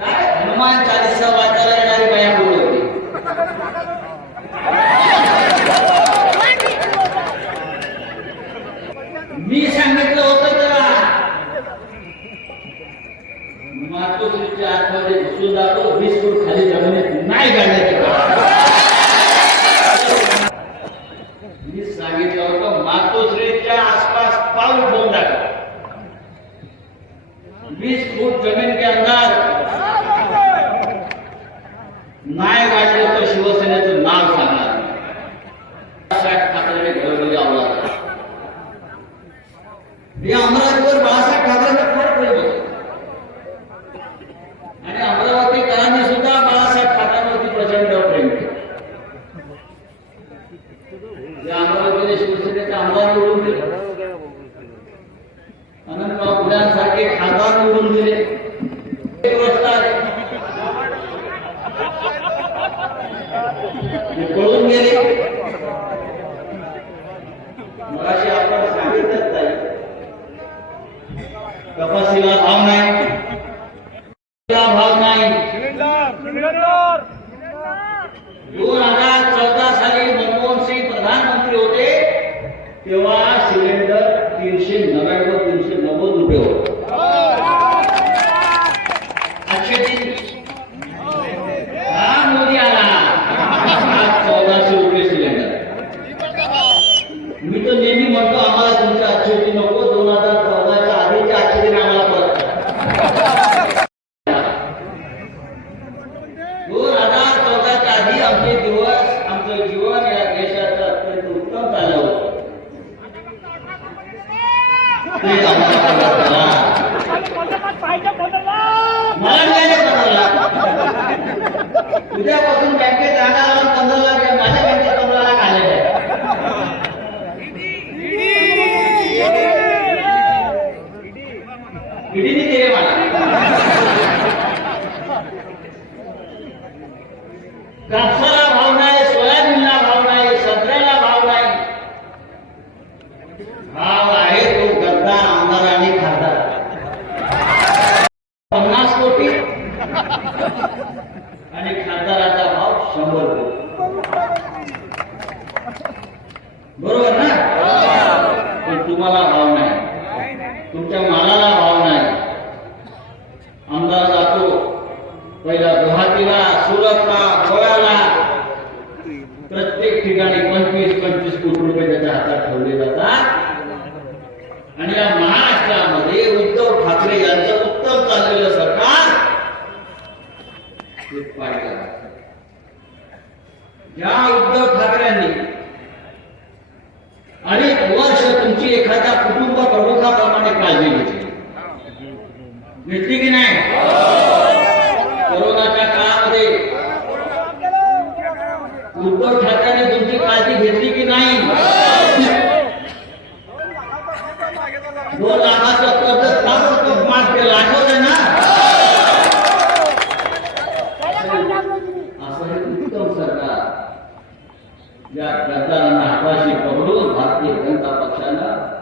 हनुमान चालीसा वाचायला येणारी बाया बोलवली मी सांगितलं होतं त्याला मातोश्रीच्या आतमध्ये घुसून जातो वीस फूट खाली जमिनीत नाही गाडण्याचे मी सांगितलं होतं मातोश्रीच्या आसपास पाऊल ठेवून टाका. वीस फूट जमीन के अंदर नाही वाटलं तर शिवसेनेचं नाव सांगणार. बाळासाहेब ठाकरे घरोघरी आवडत हे अमरावतीवर बाळासाहेब ठाकरेंचा फरक पडतो आणि अमरावतीकरांनी सुद्धा बाळासाहेब ठाकरेवरती प्रचंड प्रेम केलं. या अमरावतीने शिवसेनेचा आमदार निवडून दिला. सारखे खासदार निवडून दिले. एक पळून गेले. मगाशी आपण सांगितलंच नाही. कपाशीला भाव नाही. उद्यापासून बँकेत जाणार पंधरा लाख माझ्या बँकेत पंधरा लाख आले. ईडीने दिले मला कापसाला भाव नाही सोयाबीनला भाव नाही संत्र्याला भाव नाही भाव आहे तो गद्दार आमदार आणि खासदार पन्नास कोटी आणि खासदाराचा भाव शंभर कोटी बरोबर ना पण तुम्हाला भाव नाही तुमच्या मालाला भाव नाही आमदार जातो पहिला गुवाहाटीला सुरतला गोव्याला. प्रत्येक ठिकाणी पंचवीस पंचवीस कोटी रुपये त्याच्या हातात ठेवले जातात. आणि या महाराष्ट्रामध्ये उद्धव ठाकरे यांचं उत्तम चाललेलं सरकार. ज्या उद्धव ठाकरेंनी अनेक वर्ष तुमची एखाद्या कुटुंब प्रमुखाप्रमाणे काळजी घेतली. घेतली Ya, kata anak pasti perlu hati dan tapak sana